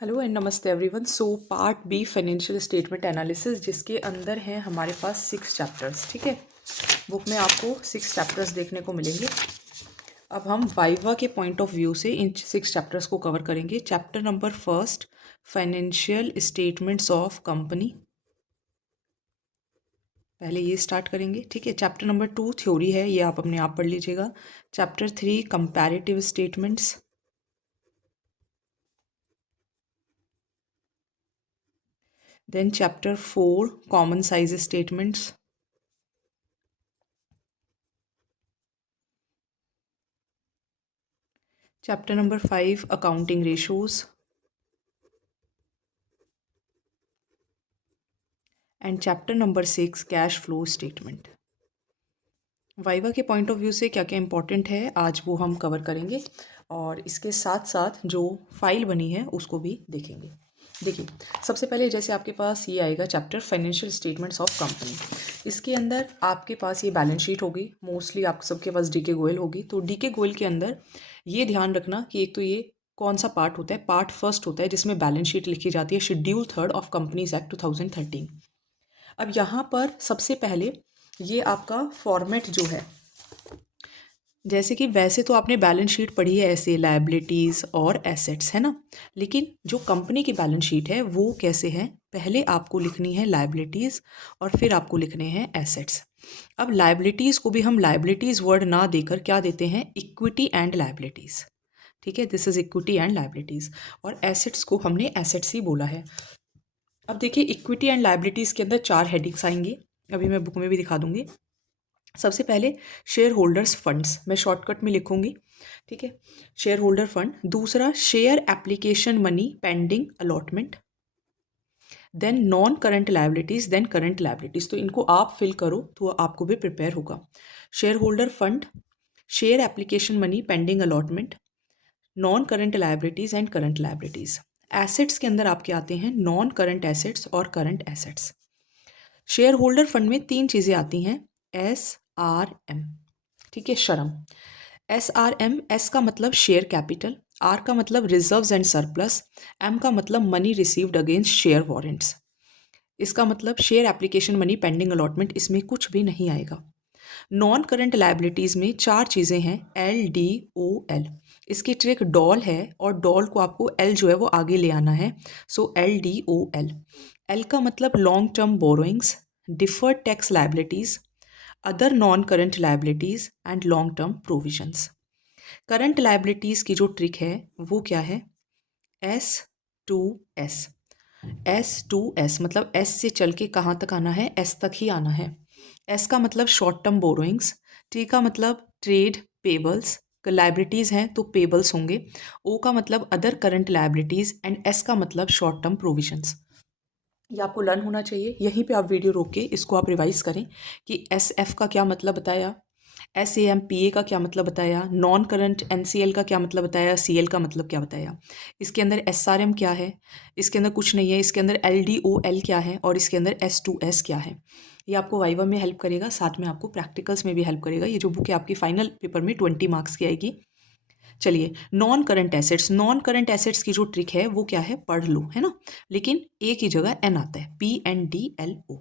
Hello and नमस्ते everyone. So part be financial statement analysis, जिसके अंदर हैं हमारे पास 6 चैप्टर्स। ठीक है, बुक में आपको 6 चैप्टर्स देखने को मिलेंगे। अब हम वाइवा के पॉइंट ऑफ व्यू से इन 6 चैप्टर्स को कवर करेंगे। Chapter number first, financial statements of company, पहले ये स्टार्ट करेंगे। ठीक है, चैप्टर नंबर 2 थ्योरी है, ये आप अपने आप पढ़ लीजिएगा। Chapter 3 comparative statements, then chapter 4 common size statements, chapter number 5 accounting ratios, and chapter number 6 cash flow statement. Viva के पॉइंट ऑफ व्यू से क्या क्या इंपॉर्टेंट है आज वो हम कवर करेंगे, और इसके साथ साथ जो फाइल बनी है उसको भी देखेंगे। देखिए, सबसे पहले जैसे आपके पास ये आएगा chapter financial statements of company. इसके अंदर आपके पास ये बैलेंस शीट होगी, मोस्टली आप सबके पास डीके गोयल होगी। तो डीके गोयल के अंदर ये ध्यान रखना कि एक तो ये कौन सा पार्ट होता है, पार्ट फर्स्ट होता है जिसमें बैलेंस शीट लिखी जाती है, शेड्यूल 3 ऑफ कंपनीज एक्ट 2013। अब यहाँ पर सबसे पहले ये आपका फॉर्मेट जो है, जैसे कि वैसे तो आपने बैलेंस शीट पढ़ी है ऐसे लायबिलिटीज़ और एसेट्स, है ना। लेकिन जो कंपनी की बैलेंस शीट है वो कैसे है, पहले आपको लिखनी है लायबिलिटीज़ और फिर आपको लिखने हैं एसेट्स। अब लायबिलिटीज़ को भी हम लायबिलिटीज़ वर्ड ना देकर क्या देते हैं, इक्विटी एंड लायबिलिटीज़। ठीक है, this is equity and liabilities. और एसेट्स को हमने एसेट्स ही बोला है। अब देखिए, इक्विटी एंड लायबिलिटीज़ के अंदर 4 हेडिंग्स आएंगी, अभी मैं बुक में भी दिखा दूंगी। सबसे पहले शेयर होल्डर्स फंड्स, मैं शॉर्टकट में लिखूंगी। ठीक है, शेयर होल्डर फंड। दूसरा, share application money pending allotment, then non current liabilities, then current liabilities. तो इनको आप फिल करो तो आपको भी प्रिपेयर होगा। Share holder fund, share application money pending allotment, non current liabilities and current liabilities. Assets के अंदर आपके आते हैं नॉन करंट एसेट्स और current assets. Share holder fund में 3 चीज़ें आती हैं, SRM। ठीक है, शर्म। SRM, एस का मतलब शेयर कैपिटल, आर का मतलब रिजर्व्स एंड सरप्लस, एम का मतलब money received against share warrants. इसका मतलब share application money pending allotment, इसमें कुछ भी नहीं आएगा। नॉन करंट लायबिलिटीज़ में 4 चीज़ें हैं, LDOL। इसकी ट्रिक डॉल है और डॉल को आपको एल जो है वो आगे ले आना है। सो LDOL। एल का मतलब long term borrowings, deferred tax liabilities, other non current liabilities and long term provisions. Current liabilities की जो ट्रिक है वो क्या है, S2S। S2S मतलब S से चल के कहाँ तक आना है, S तक ही आना है। S का मतलब शॉर्ट टर्म बोरोइंग्स, T का मतलब ट्रेड पेबल्स, लाइबिलिटीज़ हैं तो पेबल्स होंगे, O का मतलब other current liabilities and S का मतलब शॉर्ट टर्म प्रोविजंस। ये आपको लर्न होना चाहिए। यहीं पे आप वीडियो रोक के इसको आप रिवाइज करें कि SF का क्या मतलब बताया, SAMPA का क्या मतलब बताया, नॉन करंट NCL का क्या मतलब बताया, CL का मतलब क्या बताया। इसके अंदर SRM क्या है, इसके अंदर कुछ नहीं है। इसके अंदर LDOL क्या है और इसके अंदर S2S क्या है। ये आपको वाइवा में हेल्प करेगा, साथ में आपको प्रैक्टिकल्स में भी हेल्प करेगा। ये जो बुक है आपकी फाइनल पेपर में 20 मार्क्स की आएगी। चलिए, non current assets. Non current assets की जो ट्रिक है वो क्या है, पढ़ लो, है ना। लेकिन एक ही जगह एन आता है, PNDLO।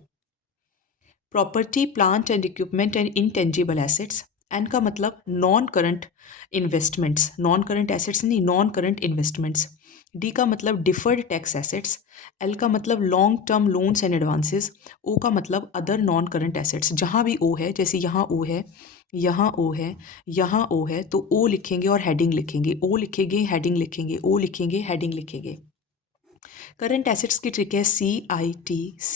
Property plant and equipment and intangible assets. N का मतलब non current investments, non current assets नहीं, नॉन करंट इन्वेस्टमेंट्स। डी का मतलब डिफर्ड टैक्स एसेट्स। एल का मतलब long term loans and advances. O का मतलब अदर नॉन करंट एसेट्स। जहाँ भी ओ है, जैसे यहाँ ओ है, यहाँ ओ है, यहाँ ओ है, तो ओ लिखेंगे और हेडिंग लिखेंगे, ओ लिखेंगे हेडिंग लिखेंगे, ओ लिखेंगे हेडिंग लिखेंगे। करंट एसेट्स की ट्रिक है CITCSO।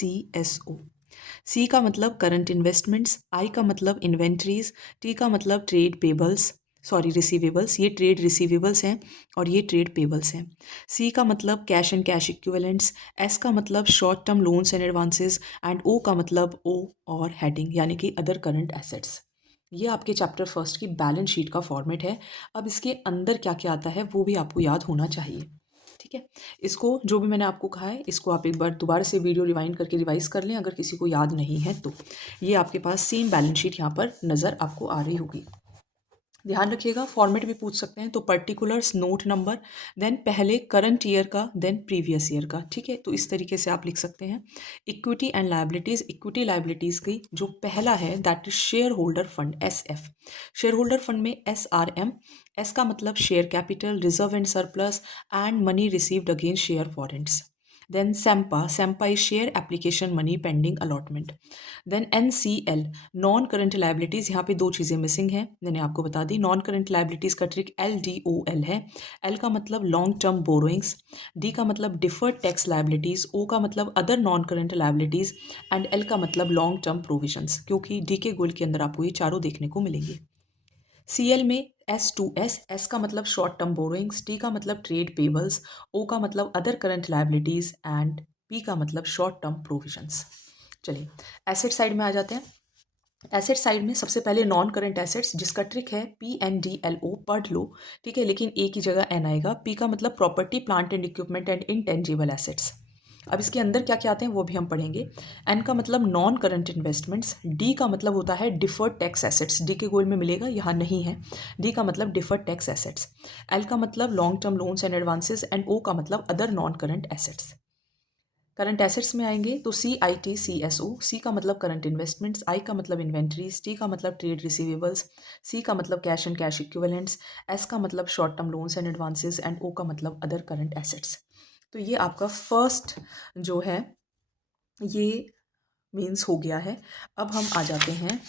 सी का मतलब करंट इन्वेस्टमेंट्स, आई का मतलब इन्वेंट्रीज, टी का मतलब ट्रेड पेबल्स, सॉरी रिसीवेबल्स, ये ट्रेड रिसीवेबल्स हैं और ये ट्रेड पेबल्स हैं। सी का मतलब cash and cash equivalents, S का मतलब short term loans and advances and O का मतलब ओ और हेडिंग यानी कि अदर करंट एसेट्स। ये आपके चैप्टर फर्स्ट की बैलेंस शीट का फॉर्मेट है। अब इसके अंदर क्या क्या आता है वो भी आपको याद होना चाहिए। ठीक है, इसको जो भी मैंने आपको कहा है इसको आप एक बार दोबारा से वीडियो रिवाइंड करके रिवाइज कर लें, अगर किसी को याद नहीं है तो। ये आपके पास सेम बैलेंस शीट यहाँ पर नज़र आपको आ रही होगी। ध्यान रखिएगा, फॉर्मेट भी पूछ सकते हैं, तो पर्टिकुलर्स, नोट नंबर, देन पहले करंट ईयर का, देन प्रीवियस ईयर का, ठीक है। तो इस तरीके से आप लिख सकते हैं। Equity and liabilities, equity liabilities की जो पहला है that is share holder fund, SF। Share holder fund में SRM, एस का मतलब share capital, reserve and surplus and money received against share warrants. Then SEMPA is share application money pending allotment. Then NCL, non current liabilities, यहाँ पे दो चीज़ें missing हैं, मैंने आपको बता दी। नॉन करंट लाइबिलिटीज़ का ट्रिक LDOL है। L का मतलब लॉन्ग टर्म बोरोइंग्स, D का मतलब डिफर्ड टैक्स लाइबिलिटीज़, O का मतलब other non current liabilities and L का मतलब लॉन्ग टर्म प्रोविजंस, क्योंकि D के गोल के अंदर आपको ये चारों देखने को मिलेंगे। CL में S2S, S का मतलब शॉर्ट टर्म बोरोइंग्स, T का मतलब ट्रेड पेबल्स, O का मतलब other current liabilities and P का मतलब शॉर्ट टर्म प्रोविजंस। चलिए एसेट साइड में आ जाते हैं। एसेट साइड में सबसे पहले नॉन करंट एसेट्स, जिसका ट्रिक है PNDLO, पढ़ लो, ठीक है, लेकिन ए की जगह एन आएगा। पी का मतलब property plant and equipment and intangible assets. अब इसके अंदर क्या क्या आते हैं वो भी हम पढ़ेंगे। एन का मतलब नॉन करंट इन्वेस्टमेंट्स। डी का मतलब होता है डिफर्ड टैक्स एसेट्स, डी के गोल में मिलेगा, यहाँ नहीं है। डी का मतलब डिफर्ड टैक्स एसेट्स। एल का मतलब long term loans and advances and O का मतलब other non current assets. Current assets में आएंगे तो CITCSO, सी का मतलब करंट इन्वेस्टमेंट्स, आई का मतलब इन्वेंट्रीज, टी का मतलब ट्रेड रिसीवेबल्स, सी का मतलब cash and cash equivalents, S का मतलब short term loans and advances and O का मतलब अदर करंट एसेट्स। तो ये आपका फर्स्ट जो है ये मीन्स हो गया है। अब हम आ जाते हैं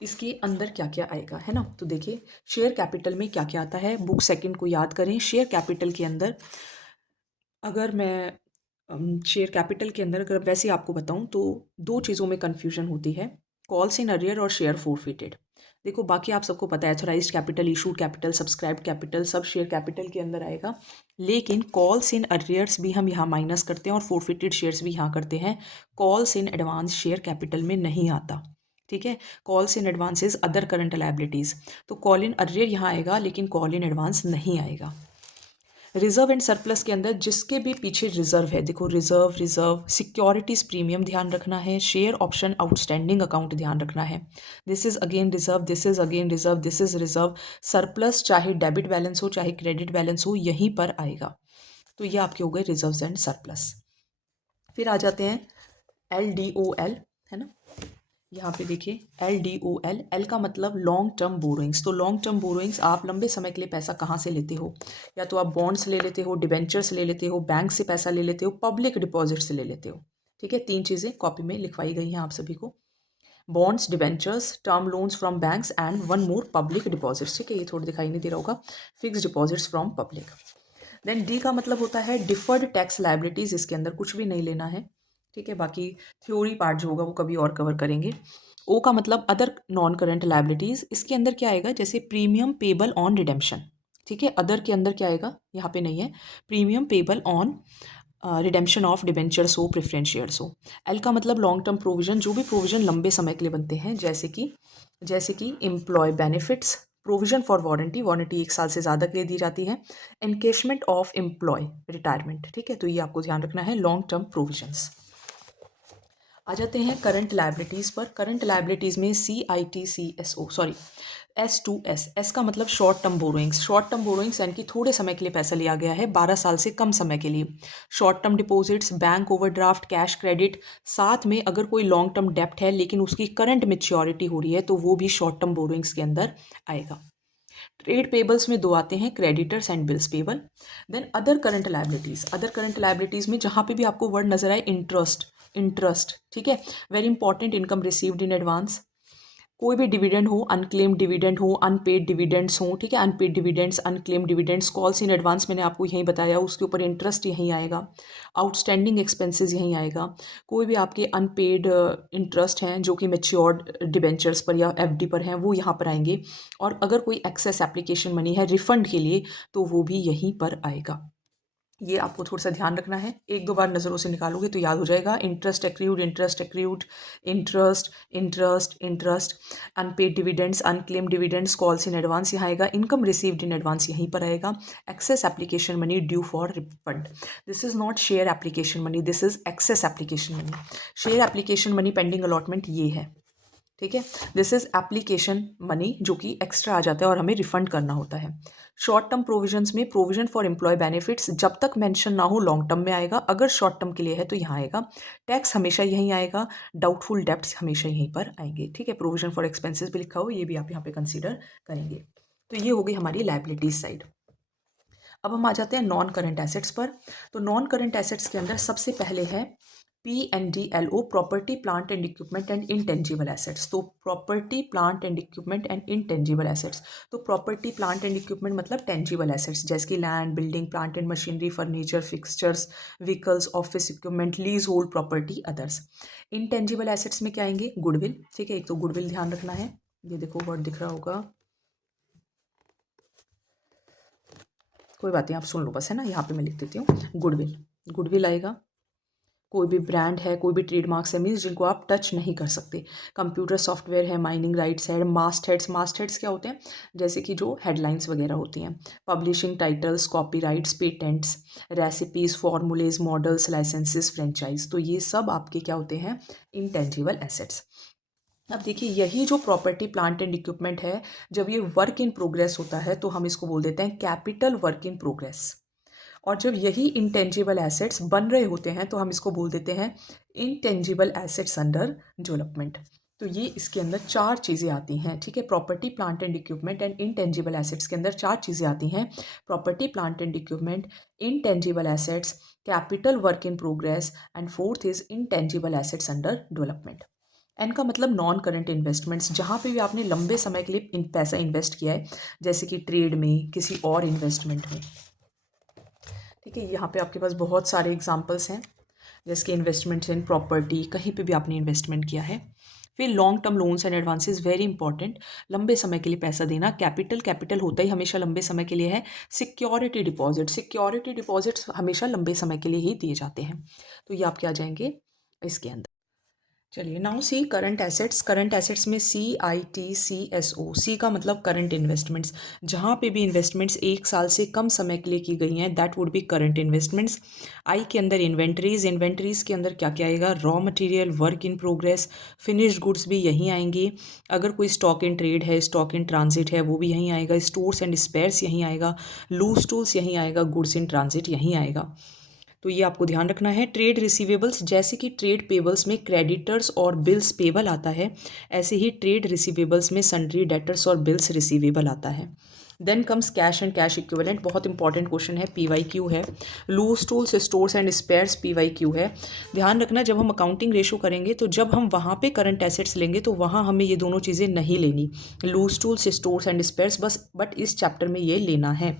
इसके अंदर क्या क्या आएगा, है ना। तो देखिए शेयर कैपिटल में क्या क्या आता है, बुक सेकंड को याद करें। शेयर कैपिटल के अंदर अगर मैं शेयर कैपिटल के अंदर अगर वैसे आपको बताऊं तो दो चीज़ों में कन्फ्यूजन होती है, कॉल्स इन अरियर और शेयर फोरफिटेड। देखो बाकी आप सबको पता है, authorised capital, issued capital, subscribed capital सब शेयर कैपिटल के अंदर आएगा, लेकिन कॉल्स इन अरियर्स भी हम यहाँ माइनस करते हैं और फोरफिटेड शेयर्स भी यहाँ करते हैं। Calls in advance share capital में नहीं आता, ठीक है। Calls in advances other current liabilities, तो कॉल इन अरियर यहाँ आएगा लेकिन कॉल इन एडवांस नहीं आएगा। रिजर्व एंड सरप्लस के अंदर जिसके भी पीछे रिजर्व है, देखो रिजर्व सिक्योरिटीज प्रीमियम ध्यान रखना है, शेयर ऑप्शन आउटस्टैंडिंग अकाउंट ध्यान रखना है। This is again reserve, this is again reserve, this is reserve. Surplus चाहे डेबिट बैलेंस हो चाहे क्रेडिट बैलेंस हो यहीं पर आएगा। तो ये आपके हो गए रिजर्व्स एंड सरप्लस। फिर आ जाते हैं LDOL, है ना। यहाँ पे देखिए LDOL, एल का मतलब लॉन्ग टर्म बोरोइंग्स। तो लॉन्ग टर्म बोरोइंग्स आप लंबे समय के लिए पैसा कहाँ से लेते हो, या तो आप बॉन्ड्स ले लेते हो, डिबेंचर्स ले लेते हो, बैंक से पैसा ले लेते हो, पब्लिक डिपॉजिट से ले लेते हो, ठीक है। तीन चीज़ें कॉपी में लिखवाई गई हैं आप सभी को, bonds, debentures, term loans from banks and one more public deposits, ठीक है। ये थोड़ा दिखाई नहीं दे रहा होगा, fix deposits from public. Then D का मतलब होता है डिफर्ड टैक्स लायबिलिटीज़, इसके अंदर कुछ भी नहीं लेना है, ठीक है। बाकी थ्योरी पार्ट जो होगा वो कभी और कवर करेंगे। ओ का मतलब अदर नॉन करंट लायबिलिटीज़, इसके अंदर क्या आएगा, जैसे प्रीमियम पेबल ऑन रिडेम्पशन, ठीक है। अदर के अंदर क्या आएगा, यहाँ पे नहीं है, premium payable on redemption of debentures हो, प्रेफरेंस शेयर्स हो। एल का मतलब लॉन्ग टर्म प्रोविजन, जो भी प्रोविजन लंबे समय के लिए बनते हैं, जैसे कि employ benefits, provision for warranty, warranty 1 साल से ज़्यादा के लिए दी जाती है, एनकेशमेंट ऑफ एम्प्लॉय, रिटायरमेंट, ठीक है। तो ये आपको ध्यान रखना है, लॉन्ग टर्म प्रोविजंस। आ जाते हैं करंट लायबिलिटीज़ पर। करंट लायबिलिटीज़ में CITCSO, सॉरी S2S, एस का मतलब short term borrowings. Short term borrowings यानी कि थोड़े समय के लिए पैसा लिया गया है, 12 साल से कम समय के लिए। Short term deposits, bank overdraft, cash credit, साथ में अगर कोई लॉन्ग टर्म डेप्ट है लेकिन उसकी करंट मेच्योरिटी हो रही है तो वो भी शॉर्ट टर्म बोरोइंग्स के अंदर आएगा। ट्रेड पेबल्स में दो आते हैं, creditors and bills payable. Then other current liabilities, other current liabilities में जहाँ पे भी आपको वर्ड नजर आए, इंटरेस्ट, ठीक है, very important, income received in advance, कोई भी डिविडेंड हो, अनक्लेम्ड डिविडेंड हो, अनपेड डिविडेंड्स हो, ठीक है, unpaid dividends, unclaimed dividends, calls in advance मैंने आपको यहीं बताया, उसके ऊपर इंटरेस्ट यहीं आएगा, आउटस्टैंडिंग एक्सपेंसेस यहीं आएगा, कोई भी आपके अनपेड इंटरेस्ट हैं जो कि मेच्योर्ड डिबेंचर्स पर या FD पर हैं वो यहाँ पर आएंगे, और अगर कोई एक्सेस एप्लीकेशन मनी है रिफंड के लिए तो वो भी यहीं पर आएगा। ये आपको थोड़ा सा ध्यान रखना है, एक दो बार नज़रों से निकालोगे तो याद हो जाएगा। Interest accrued, interest accrued, interest interest interest, unpaid dividends, unclaim dividends, calls in advance यहाँ आएगा, इनकम रिसीव्ड इन एडवांस यहीं पर आएगा, excess application money due for refund. This is not share application money, this is excess application money. Share application money pending allotment ये है, ठीक है। This is application money जो कि एक्स्ट्रा आ जाता है और हमें रिफंड करना होता है। शॉर्ट टर्म प्रोविजंस में प्रोविजन फॉर एम्प्लॉय बेनिफिट्स जब तक मेंशन ना हो लॉन्ग टर्म में आएगा, अगर शॉर्ट टर्म के लिए है तो यहाँ आएगा। टैक्स हमेशा यहीं आएगा, डाउटफुल डेब्ट्स हमेशा यहीं पर आएंगे। ठीक है, प्रोविजन फॉर एक्सपेंसेस भी लिखा हो, ये भी आप यहाँ पे कंसीडर करेंगे। तो ये हो गई हमारी लाइबिलिटीज साइड। अब हम आ जाते हैं नॉन करंट एसेट्स पर। तो नॉन करंट एसेट्स के अंदर सबसे पहले है PNDLO, property plant and equipment and intangible assets. तो property plant and equipment and intangible assets, तो प्रॉपर्टी प्लांट एंड इक्विपमेंट मतलब टेंजिबल एसेट्स जैसे कि land, building, plant and machinery, furniture, fixtures, vehicles, office equipment, lease hold property, others. Intangible assets में क्या आएंगे? Goodwill. ठीक है, एक तो गुडविल ध्यान रखना है, ये देखो वर्ड दिख रहा होगा, कोई बात नहीं आप सुन लो बस, है ना, यहाँ पे मैं लिख देती हूँ गुडविल। गुडविल आएगा। कोई भी ब्रांड है, कोई भी ट्रेडमार्क्स है, मीन्स जिनको आप टच नहीं कर सकते। कंप्यूटर सॉफ्टवेयर है, माइनिंग राइट्स है, मास्ट हेड्स। मास्ट हेड्स क्या होते हैं? जैसे कि जो हेडलाइंस वगैरह होती हैं। Publishing titles, copyrights, patents, recipes, formulae, models, licences, franchise. तो ये सब आपके क्या होते हैं? Intangible assets. अब देखिए, यही जो प्रॉपर्टी प्लांट एंड इक्विपमेंट है, जब ये वर्क इन प्रोग्रेस होता है तो हम इसको बोल देते हैं कैपिटल वर्क इन प्रोग्रेस। और जब यही इंटेंजिबल एसेट्स बन रहे होते हैं तो हम इसको बोल देते हैं इंटेंजिबल एसेट्स अंडर डेवलपमेंट। तो ये इसके अंदर चार चीज़ें आती हैं। ठीक है, property plant and equipment and intangible assets के अंदर चार चीज़ें आती हैं। Property plant and equipment, intangible assets, capital work in progress, and fourth is intangible assets under development. N का मतलब नॉन करंट इन्वेस्टमेंट्स, जहाँ पे भी आपने लंबे समय के लिए पैसा इन्वेस्ट किया है, जैसे कि ट्रेड में, किसी और इन्वेस्टमेंट में। ठीक है, यहाँ पे आपके पास बहुत सारे एग्जांपल्स हैं, जैसे कि इन्वेस्टमेंट्स इन प्रॉपर्टी, कहीं पे भी आपने इन्वेस्टमेंट किया है। फिर long term loans and advances, very important, लंबे समय के लिए पैसा देना। कैपिटल, कैपिटल होता ही हमेशा लंबे समय के लिए है। सिक्योरिटी डिपॉजिट, सिक्योरिटी डिपॉजिट्स हमेशा लंबे समय के लिए ही दिए जाते हैं। तो ये आपके आ जाएंगे इसके अंदर। चलिए, now see current assets. Current assets में CITCSO, सी का मतलब करंट इन्वेस्टमेंट्स। जहाँ पे भी इन्वेस्टमेंट्स 1 साल से कम समय के लिए की गई हैं, that would be current investments. I के अंदर इन्वेंट्रीज, इन्वेंट्रीज के अंदर क्या क्या आएगा? Raw material, work in progress, finished goods भी यहीं आएंगी। अगर कोई स्टॉक इन ट्रेड है, स्टॉक इन ट्रांजिट है, वो भी यहीं आएगा। स्टोर्स एंड स्पेयर्स यहीं आएगा। लूज टूल्स यहीं आएगा। गुड्स इन ट्रांजिट यहीं आएगा। तो ये आपको ध्यान रखना है। ट्रेड रिसीवेबल्स, जैसे कि ट्रेड पेबल्स में क्रेडिटर्स और बिल्स पेबल आता है, ऐसे ही ट्रेड रिसीवेबल्स में सन्ड्री डेटर्स और बिल्स रिसीवेबल आता है। Then comes cash and cash equivalent, बहुत इंपॉर्टेंट क्वेश्चन है, PYQ है। Loose tools, stores and spares, PYQ है। ध्यान रखना, जब हम अकाउंटिंग रेशो करेंगे तो जब हम वहाँ पे करंट एसेट्स लेंगे तो वहाँ हमें ये दोनों चीज़ें नहीं लेनी, loose tools, stores and spares बस, बट इस चैप्टर में ये लेना है।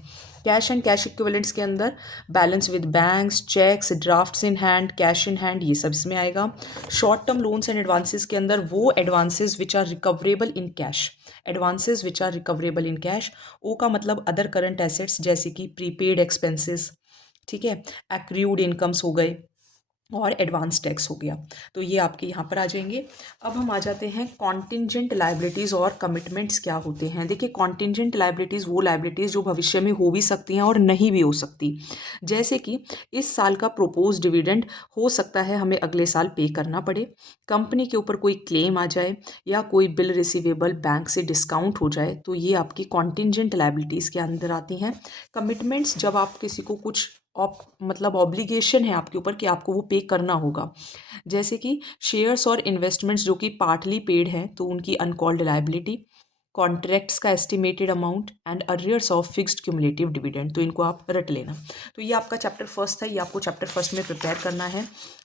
कैश एंड कैश इक्विवेलेंट्स के अंदर balance with banks, cheques, drafts in hand, cash in hand, ये सब इसमें आएगा। Short term loans and advances के अंदर वो advances which are recoverable in cash, advances which are recoverable in cash. O का मतलब अदर करंट एसेट्स, जैसे कि प्रीपेड एक्सपेंसेस, ठीक है, एक्रूड इनकम्स हो गए, और एडवांस टैक्स हो गया। तो ये आपके यहाँ पर आ जाएंगे। अब हम आ जाते हैं कॉन्टिंजेंट लाइबिलिटीज़ और कमिटमेंट्स क्या होते हैं। देखिए, कॉन्टिंजेंट लाइबिलिटीज़ वो लाइबिलिटीज़ जो भविष्य में हो भी सकती हैं और नहीं भी हो सकती। जैसे कि इस साल का प्रोपोज डिविडेंड हो सकता है हमें अगले साल पे करना पड़े, कंपनी के ऊपर कोई क्लेम आ जाए, या कोई बिल रिसीवेबल बैंक से डिस्काउंट हो जाए, तो ये आपकी कॉन्टिंजेंट लाइबिलिटीज़ के अंदर आती हैं। कमिटमेंट्स, जब आप किसी को कुछ मतलब ऑब्लिगेशन है आपके ऊपर कि आपको वो पे करना होगा, जैसे कि शेयर्स और इन्वेस्टमेंट्स जो कि पार्टली पेड हैं तो उनकी अनकॉल्ड लायबिलिटी, कॉन्ट्रैक्ट्स का estimated amount, and arrears of fixed cumulative dividend. तो इनको आप रट लेना। तो ये आपका चैप्टर फर्स्ट था, ये आपको चैप्टर फर्स्ट में प्रिपेयर करना है।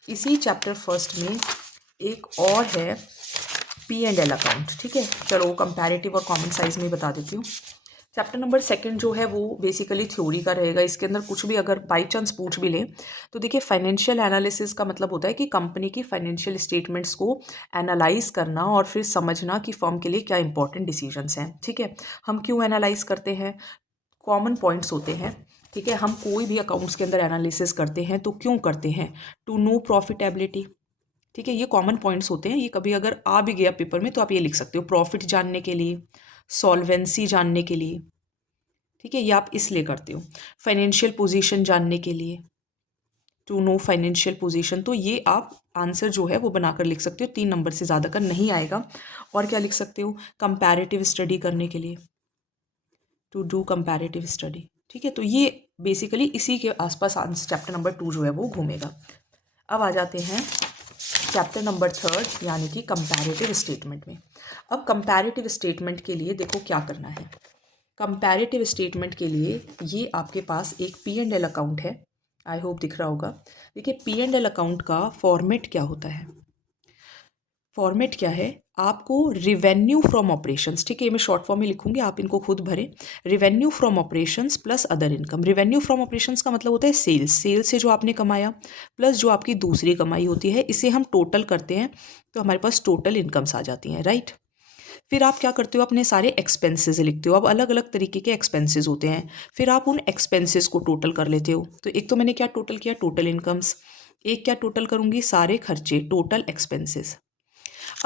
इसी चैप्टर फर्स्ट में एक और है P&L अकाउंट। ठीक है, चलो कंपैरेटिव और कॉमन साइज में बता देती हूँ। चैप्टर नंबर सेकंड जो है वो बेसिकली थ्योरी का रहेगा। इसके अंदर कुछ भी अगर बाई चांस पूछ भी ले तो देखिए, फाइनेंशियल एनालिसिस का मतलब होता है कि कंपनी की फाइनेंशियल स्टेटमेंट्स को एनालाइज करना और फिर समझना कि फर्म के लिए क्या इंपॉर्टेंट डिसीजंस हैं। ठीक है, हम क्यों एनालाइज करते हैं? कॉमन पॉइंट्स होते हैं। ठीक है, हम कोई भी अकाउंट्स के अंदर एनालिसिस करते हैं तो क्यों करते हैं? To know profitability. ठीक है, ये कॉमन पॉइंट्स होते हैं। ये कभी अगर आ भी गया पेपर में तो आप ये लिख सकते हो, प्रॉफिट जानने के लिए, सॉल्वेंसी जानने के लिए। ठीक है, ये आप इसलिए करते हो। फाइनेंशियल पोजीशन जानने के लिए, टू नो फाइनेंशियल पोजीशन। तो ये आप आंसर जो है वो बनाकर लिख सकते हो, 3 नंबर से ज़्यादा का नहीं आएगा। और क्या लिख सकते हो, कंपैरेटिव स्टडी करने के लिए, टू डू कंपैरेटिव स्टडी। ठीक है, तो ये बेसिकली इसी के आसपास आंसर चैप्टर नंबर 2 जो है वो घूमेगा। अब आ जाते हैं चैप्टर नंबर 3 यानी कि कंपैरेटिव स्टेटमेंट में। अब कंपैरेटिव स्टेटमेंट के लिए देखो क्या करना है। कंपैरेटिव स्टेटमेंट के लिए ये आपके पास एक P&L अकाउंट है, आई होप दिख रहा होगा। देखिए P&L अकाउंट का फॉर्मेट क्या होता है, फॉर्मेट क्या है, आपको रिवेन्यू फ्रॉम ऑपरेशंस, ठीक है, ये मैं शॉर्ट फॉर्म में लिखूंगी, आप इनको खुद भरें। Revenue from operations plus other income. Revenue from operations का मतलब होता है सेल्स, सेल्स से जो आपने कमाया प्लस जो आपकी दूसरी कमाई होती है, इसे हम टोटल करते हैं तो हमारे पास टोटल इनकम्स आ जाती हैं, राइट। फिर आप क्या करते हो, अपने सारे एक्सपेंसेस लिखते हो। अब अलग अलग तरीके के एक्सपेंसेस होते हैं, फिर आप उन एक्सपेंसेस को टोटल कर लेते हो। तो एक तो मैंने क्या टोटल किया, टोटल इनकम्स। एक क्या टोटल करूंगी, सारे खर्चे, टोटल एक्सपेंसेस।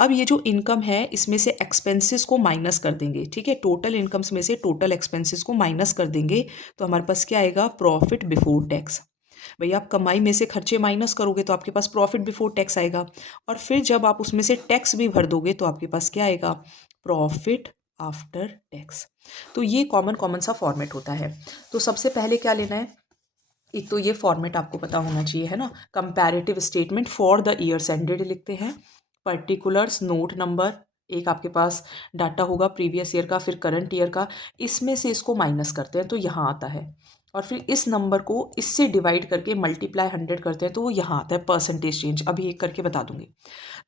अब ये जो इनकम है इसमें से एक्सपेंसेस को माइनस कर देंगे, ठीक है, टोटल इनकम्स में से टोटल एक्सपेंसेस को माइनस कर देंगे तो हमारे पास क्या आएगा, प्रॉफिट बिफोर टैक्स। भाई आप कमाई में से खर्चे माइनस करोगे तो आपके पास प्रॉफिट बिफोर टैक्स आएगा, और फिर जब आप उसमें से टैक्स भी भर दोगे तो आपके पास क्या आएगा, प्रॉफिट आफ्टर टैक्स। तो ये कॉमन कॉमन सा फॉर्मेट होता है। तो सबसे पहले क्या लेना है, एक तो ये फॉर्मेट आपको पता होना चाहिए, है ना। Comparative statement for the years ended लिखते हैं, पर्टिकुलर्स नोट नंबर, एक आपके पास डाटा होगा प्रीवियस ईयर का, फिर करंट ईयर का, इसमें से इसको माइनस करते हैं तो यहाँ आता है, और फिर इस नंबर को इससे डिवाइड करके मल्टीप्लाई 100 करते हैं तो वो यहाँ आता है परसेंटेज चेंज। अभी एक करके बता दूंगी।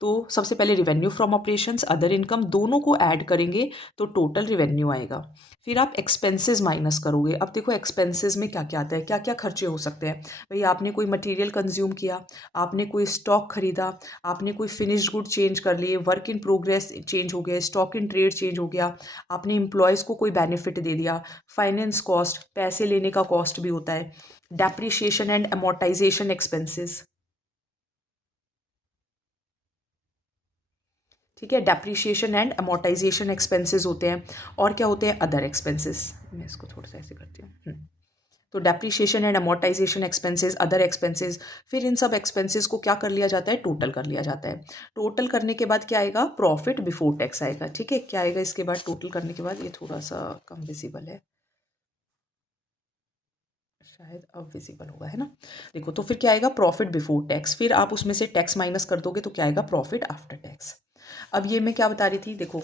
तो सबसे पहले revenue from operations, other income, दोनों को ऐड करेंगे तो टोटल रिवेन्यू आएगा। फिर आप एक्सपेंसेस माइनस करोगे। अब देखो एक्सपेंसेस में क्या क्या आता है, क्या क्या खर्चे हो सकते हैं। भाई आपने कोई मटेरियल कंज्यूम किया, आपने कोई स्टॉक खरीदा, आपने कोई फिनिश्ड गुड चेंज कर लिए, वर्क इन प्रोग्रेस चेंज हो गया, स्टॉक इन ट्रेड चेंज हो गया, आपने एम्प्लॉयज़ को कोई बेनिफिट दे दिया, फाइनेंस कॉस्ट, पैसे लेने का कॉस्ट भी होता है, डेप्रिशिएशन एंड अमोर्टाइजेशन एक्सपेंसेस, ठीक है, डेप्रिशिएशन एंड अमोर्टाइजेशन एक्सपेंसेस होते हैं। और क्या होते हैं, अदर एक्सपेंसेस। मैं इसको थोड़ा सा ऐसे करती हूँ। तो depreciation and amortisation expenses, other expenses, फिर इन सब एक्सपेंसेस को क्या कर लिया जाता है, टोटल कर लिया जाता है। टोटल करने के बाद क्या आएगा, प्रॉफिट बिफोर टैक्स आएगा, ठीक है। क्या आएगा इसके बाद टोटल करने के बाद, ये थोड़ा सा कम विजिबल है, शायद अब विजिबल होगा, है ना। देखो तो फिर क्या आएगा, प्रॉफिट बिफोर टैक्स, फिर आप उसमें से टैक्स माइनस कर दोगे तो क्या आएगा, प्रॉफिट आफ्टर टैक्स। अब ये मैं क्या बता रही थी, देखो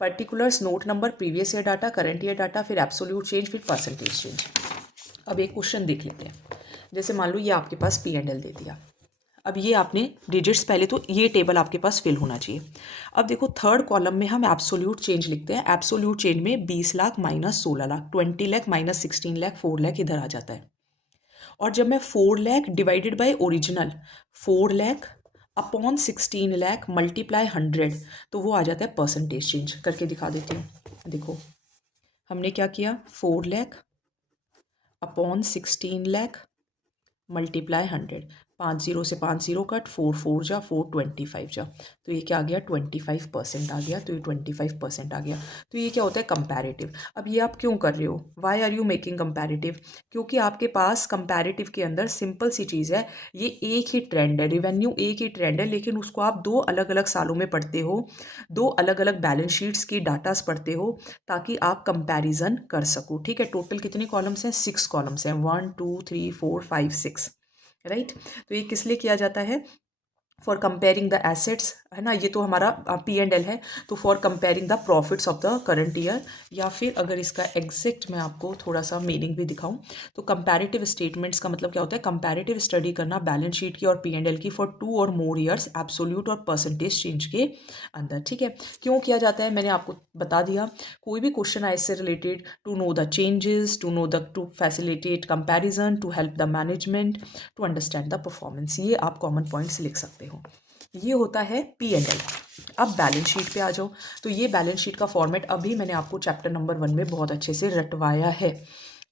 particulars note number, previous year data, current year data, फिर एब्सोल्यूट चेंज, फिर परसेंटेज चेंज। अब एक क्वेश्चन देख लेते हैं। जैसे मान लो ये आपके पास P&L दे दिया। अब ये आपने डिजिट्स, पहले तो ये टेबल आपके पास फिल होना चाहिए। अब देखो थर्ड कॉलम में हम एब्सोल्यूट चेंज लिखते हैं। एब्सोल्यूट चेंज में 20 लाख माइनस 16 लाख, 20 लाख माइनस 16 लाख, 4 लाख इधर आ जाता है। और जब मैं 4 lakh divided by original, 4 lakh upon 16 lakh multiply 100, तो वो आ जाता है परसेंटेज चेंज। करके दिखा देती हूँ। देखो हमने क्या किया, 4 lakh upon 16 lakh multiply 100, 5 zero से 5 जीरो कट, 4 4 जा 4, 25 जा, तो ये क्या आ गया, 25% आ गया। तो ये 25% आ गया। तो ये क्या होता है, कंपैरेटिव। अब ये आप क्यों कर रहे हो, why are you making comparative, क्योंकि आपके पास कंपैरेटिव के अंदर सिंपल सी चीज़ है, ये एक ही ट्रेंड है, रिवेन्यू एक ही ट्रेंड है, लेकिन उसको आप 2 अलग अलग सालों में पढ़ते हो, 2 अलग अलग बैलेंस शीट्स की डाटास पढ़ते हो, ताकि आप कंपैरिजन कर सको, ठीक है। टोटल कितने कॉलम्स हैं, 6 कॉलम्स हैं, 1 2 3 4 5 6, राइट। तो ये किस लिए किया जाता है, फॉर कंपेयरिंग द एसेट्स, है ना। ये तो हमारा P&L है, तो for comparing the profits of the current year. या फिर अगर इसका एग्जैक्ट मैं आपको थोड़ा सा मीनिंग भी दिखाऊं, तो कंपैरेटिव स्टेटमेंट्स का मतलब क्या होता है, कंपैरेटिव स्टडी करना बैलेंस शीट की और P&L की फॉर 2 और मोर ईयर्स, एब्सोल्यूट और परसेंटेज चेंज के अंदर, ठीक है। क्यों किया जाता है मैंने आपको बता दिया। कोई भी क्वेश्चन आए इससे related, to know the changes, to facilitate comparison, to help the management, to understand the performance, ये आप कॉमन पॉइंट्स लिख सकते हो। ये होता है P&L। अब बैलेंस शीट पे आ जाओ। तो ये बैलेंस शीट का फॉर्मेट अभी मैंने आपको चैप्टर नंबर 1 में बहुत अच्छे से रटवाया है।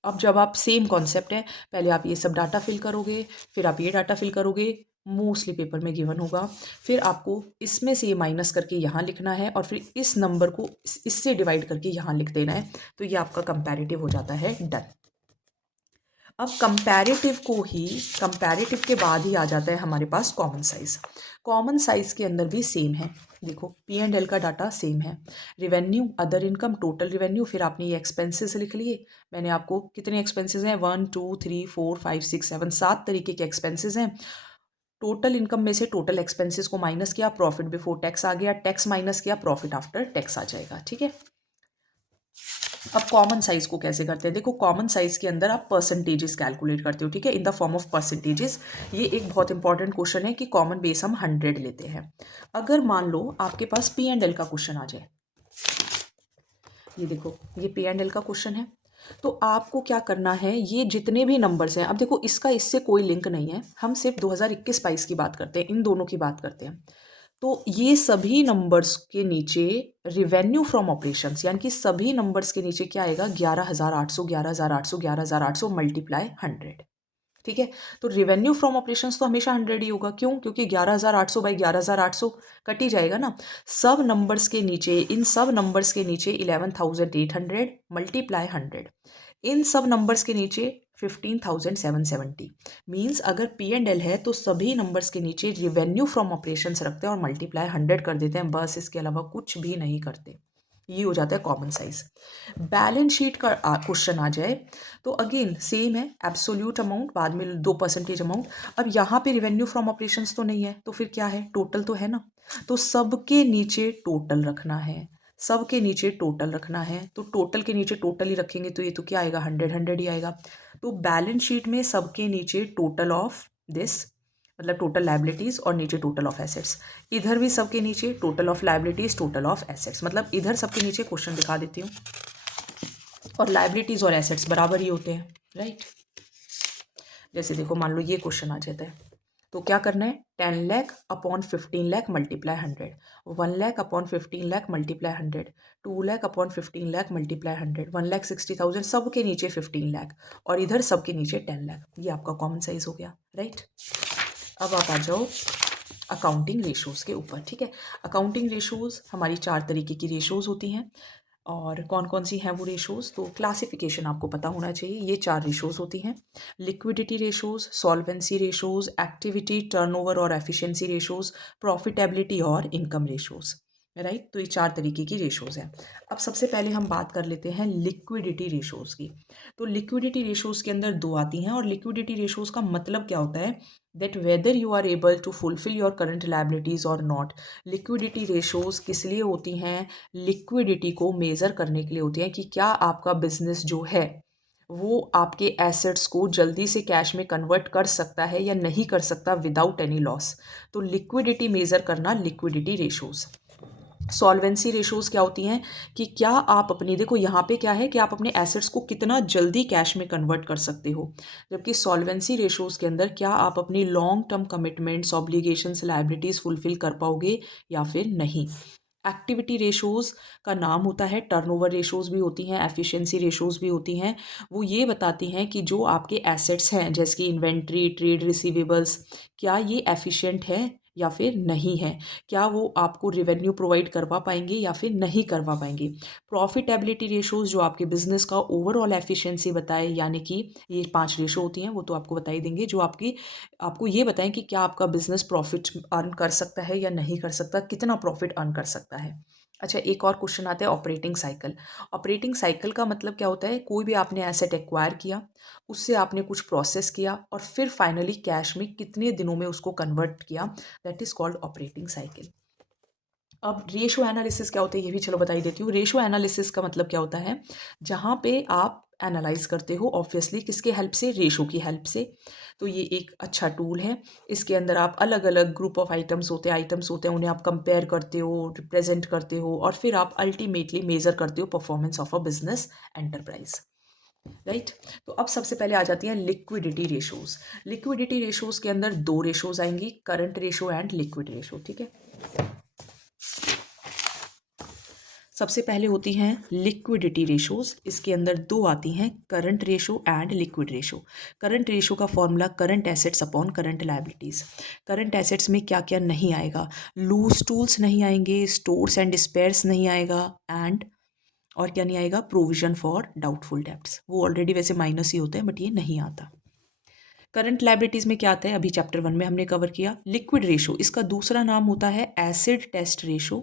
अब जब आप, सेम कॉन्सेप्ट है, पहले आप ये सब डाटा फिल करोगे, फिर आप ये डाटा फिल करोगे, मोस्टली पेपर में गिवन होगा, फिर आपको इसमें से ये माइनस करके यहाँ लिखना है, और फिर इस नंबर को इससे डिवाइड करके यहाँ लिख देना है। तो ये आपका कंपैरेटिव हो जाता है डन। अब कंपैरेटिव के बाद ही आ जाता है हमारे पास कॉमन साइज़। कॉमन साइज़ के अंदर भी सेम है, देखो P&L का डाटा सेम है, revenue, other income, total revenue, फिर आपने ये एक्सपेंसेस लिख लिए। मैंने आपको कितने एक्सपेंसेस हैं, 1 2 3 4 5 6 7 7 तरीके के एक्सपेंसेस हैं। टोटल इनकम में से टोटल एक्सपेंसेस को माइनस किया, प्रॉफिट बिफोर टैक्स आ गया, टैक्स माइनस किया, प्रॉफिट आफ्टर टैक्स आ जाएगा। ठीक है, अब कॉमन साइज को कैसे करते हैं, देखो कॉमन साइज के अंदर आप परसेंटेजेस कैलकुलेट करते हो, ठीक है, in the form of percentages. ये एक बहुत इंपॉर्टेंट क्वेश्चन है कि कॉमन बेस हम 100 लेते हैं। अगर मान लो आपके पास P&L का क्वेश्चन आ जाए, ये देखो ये P&L का क्वेश्चन है, तो आपको क्या करना है, ये जितने भी नंबर्स हैं, अब देखो इसका इससे कोई लिंक नहीं है, हम सिर्फ 2021-22 की बात करते हैं, इन दोनों की बात करते हैं। तो ये सभी नंबर्स के नीचे रिवेन्यू फ्रॉम ऑपरेशंस, यानी कि सभी नंबर्स के नीचे क्या आएगा, 11,800 11,800 11,800 मल्टीप्लाई 100। ठीक है, तो रिवेन्यू फ्रॉम ऑपरेशंस तो हमेशा 100 ही होगा, क्यों, क्योंकि 11,800 बाई 11,800 कट ही जाएगा ना। सब नंबर्स के नीचे, इन सब नंबर्स के नीचे 11,800 मल्टीप्लाई 100, इन सब नंबर्स के नीचे 15,770। मीन्स अगर P&L है तो सभी नंबर्स के नीचे रिवेन्यू फ्रॉम ऑपरेशंस रखते हैं और मल्टीप्लाई 100 कर देते हैं, बस इसके अलावा कुछ भी नहीं करते। ये हो जाता है कॉमन साइज। बैलेंस शीट का क्वेश्चन आ जाए तो अगेन सेम है, एब्सोल्यूट अमाउंट, बाद में 2% अमाउंट। अब यहाँ पे रिवेन्यू फ्रॉम ऑपरेशंस तो नहीं है, तो फिर क्या है, टोटल तो है ना, तो सबके नीचे टोटल रखना है, सबके नीचे टोटल रखना है, तो टोटल के नीचे टोटल ही रखेंगे, तो ये तो क्या आएगा, 100 ही आएगा। तो बैलेंस शीट में सबके नीचे टोटल ऑफ दिस, मतलब टोटल लायबिलिटीज और नीचे टोटल ऑफ एसेट्स, इधर भी सबके नीचे total of liabilities total of assets, मतलब इधर सबके नीचे क्वेश्चन दिखा देती हूँ, और लायबिलिटीज और एसेट्स बराबर ही होते हैं, राइट। जैसे देखो मान लो ये क्वेश्चन आ जाता है, तो क्या करना है, 10 lakh upon 15 lakh multiply 100, 1 lakh upon 15 lakh multiply 100, 2 lakh upon 15 lakh multiply 100, 1,60,000, सबके नीचे 15 लाख और इधर सबके नीचे 10 लाख। ये आपका कॉमन साइज हो गया, राइट। अब आप आ जाओ अकाउंटिंग रेशोज़ के ऊपर, ठीक है। अकाउंटिंग रेशोज़ हमारी 4 तरीके की रेशोज़ होती हैं, और कौन कौन सी हैं वो रेशोज़, तो क्लासिफिकेशन आपको पता होना चाहिए। ये 4 रेशोज़ होती हैं, liquidity ratios, solvency ratios, activity turnover और एफिशिएंसी रेशोज़, प्रॉफिटेबिलिटी और इनकम रेशोज़, राइट। तो ये 4 तरीके की रेशोज़ हैं। अब सबसे पहले हम बात कर लेते हैं लिक्विडिटी रेशोज़ की। तो लिक्विडिटी रेशोज़ के अंदर 2 आती हैं, और लिक्विडिटी रेशोज़ का मतलब क्या होता है, that whether you are able to fulfil your current liabilities और नॉट। लिक्विडिटी रेशोज़ किस लिए होती हैं, लिक्विडिटी को मेज़र करने के लिए होती हैं कि क्या आपका बिजनेस जो है वो आपके एसेट्स को जल्दी से कैश में कन्वर्ट कर सकता है या नहीं कर सकता विदाउट एनी लॉस। तो लिक्विडिटी मेज़र करना लिक्विडिटी रेशोज़। सॉल्वेंसी रेशोज़ क्या होती हैं कि क्या आप अपनी, देखो यहाँ पे क्या है कि आप अपने एसेट्स को कितना जल्दी कैश में कन्वर्ट कर सकते हो, जबकि सॉल्वेंसी रेशोज़ के अंदर क्या आप अपनी long term commitments, obligations, liabilities fulfil कर पाओगे या फिर नहीं। एक्टिविटी रेशोज़ का नाम होता है, टर्नओवर रेशोज़ भी होती हैं, एफिशिएंसी रेशोज़ भी होती हैं। वो ये बताती हैं कि जो आपके एसेट्स हैं, जैसे कि इन्वेंट्री, ट्रेड रिसीवेबल्स, क्या ये एफिशिएंट है या फिर नहीं है, क्या वो आपको रिवेन्यू प्रोवाइड करवा पाएंगे या फिर नहीं करवा पाएंगे। प्रॉफिटेबिलिटी रेशोज़ जो आपके बिजनेस का ओवरऑल एफिशिएंसी बताए, यानी कि ये 5 रेशो होती हैं, वो तो आपको बता ही देंगे, जो आपको ये बताएं कि क्या आपका बिजनेस प्रॉफिट अर्न कर सकता है या नहीं कर सकता, कितना प्रॉफिट अर्न कर सकता है। अच्छा, एक और क्वेश्चन आता है ऑपरेटिंग साइकिल। ऑपरेटिंग साइकिल का मतलब क्या होता है, कोई भी आपने एसेट एक्वायर किया, उससे आपने कुछ प्रोसेस किया और फिर फाइनली कैश में कितने दिनों में उसको कन्वर्ट किया, that is called operating cycle. अब रेशो एनालिसिस क्या होता है ये भी चलो बता ही देती हूँ। रेशो एनालिसिस का मतलब क्या होता है, जहाँ पे आप एनालाइज करते हो, ऑब्वियसली किसके हेल्प से, रेशो की हेल्प से। तो ये एक अच्छा टूल है, इसके अंदर आप अलग अलग ग्रुप ऑफ आइटम्स होते हैं, उन्हें आप कंपेयर करते हो, रिप्रेजेंट करते हो, और फिर आप अल्टीमेटली मेजर करते हो performance of a business enterprise, right. तो अब सबसे पहले आ जाती हैं लिक्विडिटी रेशोज़। लिक्विडिटी रेशोज़ के अंदर 2 रेशोज़ आएंगी, current ratio and liquid ratio, ठीक है। सबसे पहले होती हैं लिक्विडिटी रेशोज़, इसके अंदर 2 आती हैं, current ratio and liquid ratio. Current ratio का formula current assets upon current liabilities. Current assets में क्या क्या नहीं आएगा, लूज टूल्स नहीं आएंगे, स्टोर्स एंड स्पेयर्स नहीं आएगा, और क्या नहीं आएगा, प्रोविजन फॉर डाउटफुल डेब्ट्स, वो ऑलरेडी वैसे माइनस ही होते हैं बट ये नहीं आता। करंट लायबिलिटीज़ में क्या आता है, अभी चैप्टर 1 में हमने कवर किया। लिक्विड रेशो, इसका दूसरा नाम होता है एसिड टेस्ट रेशो,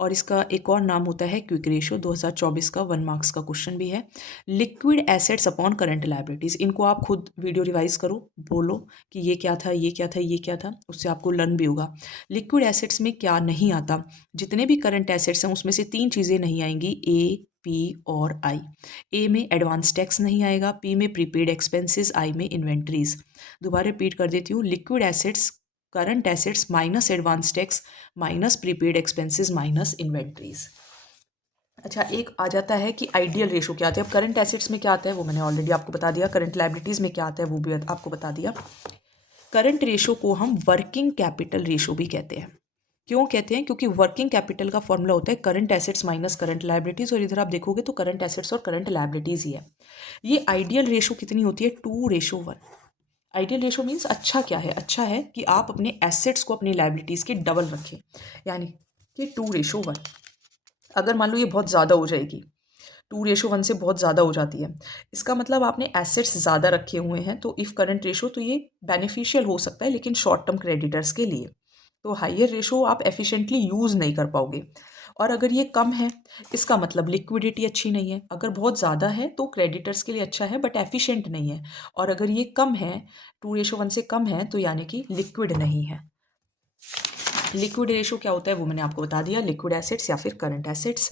और इसका एक और नाम होता है क्विक रेशो। 2024 का 1 मार्क्स का क्वेश्चन भी है। Liquid assets upon current liabilities, इनको आप खुद वीडियो रिवाइज करो, बोलो कि ये क्या था, ये क्या था, ये क्या था, उससे आपको लर्न भी होगा। लिक्विड एसेट्स में क्या नहीं आता, जितने भी करंट एसेट्स हैं उसमें से 3 चीज़ें नहीं आएंगी, ए, पी और आई। ए में एडवांस टैक्स नहीं आएगा, पी में प्रीपेड एक्सपेंसेस, आई में इन्वेंट्रीज। दोबारा रिपीट कर देती हूँ, liquid assets current assets minus advance tax minus prepaid expenses minus inventories. अच्छा, एक आ जाता है कि आइडियल रेशो क्या आता है। अब करंट एसेट्स में क्या आता है वो मैंने ऑलरेडी आपको बता दिया, करंट लायबिलिटीज़ में क्या आता है वो भी आपको बता दिया। करंट रेशो को हम वर्किंग कैपिटल रेशो भी कहते हैं। क्यों कहते हैं, क्योंकि वर्किंग कैपिटल का फॉर्मूला होता है current assets minus current liabilities, और इधर आप देखोगे तो करंट एसेट्स और करंट लायबिलिटीज़ ही है। ये आइडियल रेशो कितनी होती है, 2:1। आइडियल रेशो मीन्स अच्छा क्या है, अच्छा है कि आप अपने एसेट्स को अपनी लायबिलिटीज़ के डबल रखें, यानी कि 2:1। अगर मान लो ये बहुत ज़्यादा हो जाएगी, 2:1 से बहुत ज़्यादा हो जाती है, इसका मतलब आपने एसेट्स ज़्यादा रखे हुए हैं, तो इफ़ करंट रेशो, तो ये बेनिफिशियल हो सकता है लेकिन शॉर्ट टर्म क्रेडिटर्स के लिए। तो हाइयर रेशो आप एफिशिएंटली यूज़ नहीं कर पाओगे। और अगर ये कम है, इसका मतलब लिक्विडिटी अच्छी नहीं है। अगर बहुत ज़्यादा है तो क्रेडिटर्स के लिए अच्छा है बट एफिशिएंट नहीं है। और अगर ये कम है, 2:1 से कम है, तो यानी कि लिक्विड नहीं है। लिक्विड रेशो क्या होता है वो मैंने आपको बता दिया, लिक्विड एसेट्स या फिर करंट एसेट्स।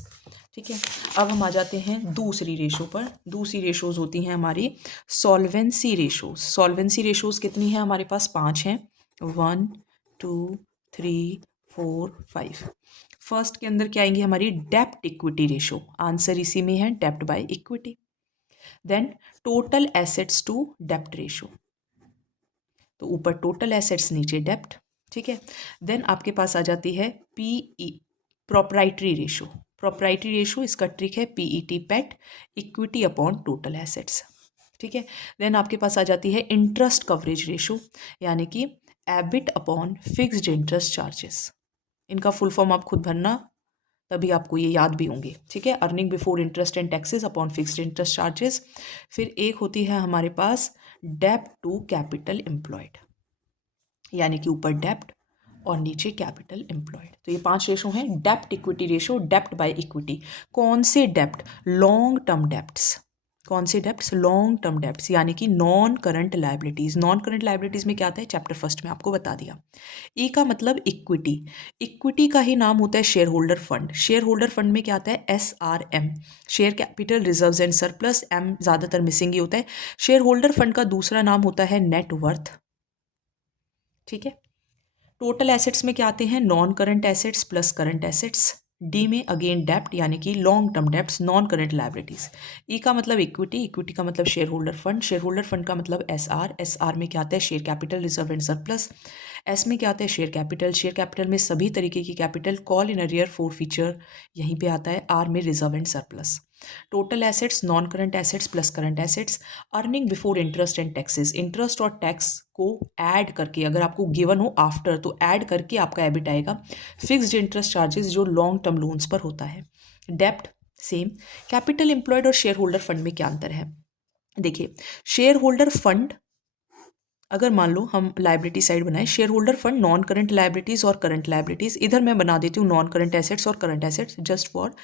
ठीक है, अब हम आ जाते हैं दूसरी रेशो पर। दूसरी रेशोज़ होती हैं हमारी सॉल्वेंसी रेशोज़। सॉल्वेंसी रेशोज़ कितनी है हमारे पास, 5 हैं, 1 2 3 4 5। फर्स्ट के अंदर क्या आएंगी हमारी, डेप्ट इक्विटी रेशो, आंसर इसी में है, डेप्ट by equity. Then total assets to डेप्ट रेशो, तो ऊपर टोटल एसेट्स नीचे डेप्ट। ठीक है, देन आपके पास आ जाती है P E, proprietary ratio. Proprietary ratio, इसका ट्रिक है पीईटी, पेट, इक्विटी अपॉन टोटल एसेट्स। ठीक है, देन आपके पास आ जाती है इंटरेस्ट कवरेज रेशो, यानी कि EBIT upon fixed interest charges. इनका फुल फॉर्म आप खुद भरना, तभी आपको ये याद भी होंगे। ठीक है, earning before interest and taxes upon fixed interest charges. फिर एक होती है हमारे पास डेप्ट टू कैपिटल एम्प्लॉयड, यानी कि ऊपर डेप्ट और नीचे कैपिटल एम्प्लॉयड। तो ये 5 रेशो हैं। डेप्ट equity ratio, dept by equity. कौन से डेप्ट, लॉन्ग टर्म डेप्ट्स। कौन से डेप्ट्स, लॉन्ग टर्म डेप्ट्स, यानी कि non current liabilities. Non current liabilities में क्या आता है, चैप्टर फर्स्ट में आपको बता दिया। ई का मतलब इक्विटी, इक्विटी का ही नाम होता है share holder fund. Share holder fund में क्या आता है, SRM, share capital reserves and surplus, M ज़्यादातर मिसिंग ही होता है। शेयर होल्डर फंड का दूसरा नाम होता है नेटवर्थ। ठीक है, टोटल एसेट्स में क्या आते हैं, non current assets plus current assets. D में अगेन डेप्ट, यानी कि long term debts, non current liabilities. E का मतलब इक्विटी, इक्विटी का मतलब share holder fund, share holder fund का मतलब SR, SR में क्या आता है, share capital reserve and surplus. S में क्या आता है, शेयर कैपिटल, शेयर कैपिटल में सभी तरीके की capital, call in arrear, four feature यहीं पे आता है। आर में reserve and surplus. Total assets, non current assets plus current assets. Earning before interest and taxes, interest और टैक्स को ऐड करके, अगर आपको गिवन हो आफ्टर तो ऐड करके आपका एबिट आएगा। फिक्स्ड इंटरेस्ट चार्जेस जो लॉन्ग टर्म लोन्स पर होता है। डेप्ट सेम। कैपिटल एम्प्लॉयड और शेयर होल्डर फंड में क्या अंतर है, देखिए, शेयर होल्डर फंड, अगर मान लो हम लायबिलिटी साइड बनाए, share holder fund non current liabilities और करंट लायबिलिटीज, इधर मैं बना देती हूँ नॉन करंट एसेट्स और current assets just for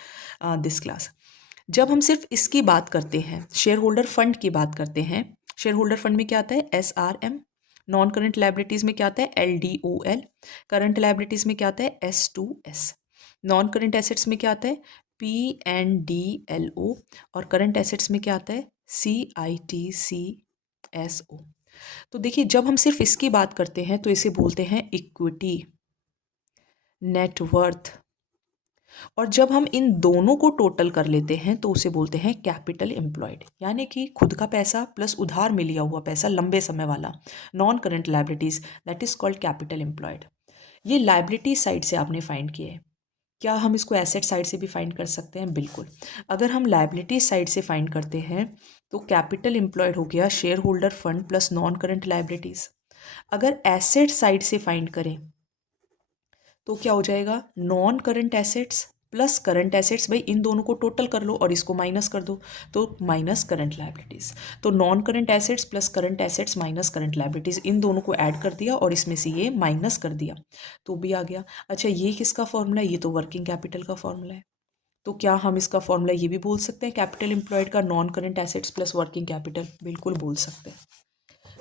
this class. जब हम सिर्फ इसकी बात करते हैं, शेयर होल्डर फंड की बात करते हैं, शेयर होल्डर फंड में क्या आता है, SRM। नॉन करंट लायबिलिटीज में क्या आता है, LDOL। करंट लायबिलिटीज में क्या आता है, S2S। नॉन करंट एसेट्स में क्या आता है, PNDLO। और करंट एसेट्स में क्या आता है, CITCSO। तो देखिए, जब हम सिर्फ इसकी बात करते हैं तो इसे बोलते हैं इक्विटी, नेटवर्थ। और जब हम इन दोनों को टोटल कर लेते हैं तो उसे बोलते हैं कैपिटल एम्प्लॉयड, यानी कि खुद का पैसा प्लस उधार में लिया हुआ पैसा, लंबे समय वाला, non current liabilities, that is called capital employed. ये लायबिलिटी साइड से आपने फाइंड किए हैं। क्या हम इसको एसेट साइड से भी फाइंड कर सकते हैं, बिल्कुल। अगर हम लायबिलिटी साइड से फाइंड करते हैं तो कैपिटल एम्प्लॉयड हो गया share holder fund plus non current liabilities. अगर एसेट साइड से फाइंड करें तो क्या हो जाएगा, non current assets plus current assets, भाई इन दोनों को टोटल कर लो और इसको माइनस कर दो, तो माइनस करंट लायबिलिटीज़। तो non current assets plus current assets minus current liabilities, इन दोनों को ऐड कर दिया और इसमें से ये माइनस कर दिया तो भी आ गया। अच्छा, ये किसका फॉर्मूला है? ये तो वर्किंग कैपिटल का फॉर्मूला है। तो क्या हम इसका फॉर्मूला ये भी बोल सकते हैं कैपिटल एम्प्लॉयड का, non current assets plus working capital? बिल्कुल बोल सकते हैं।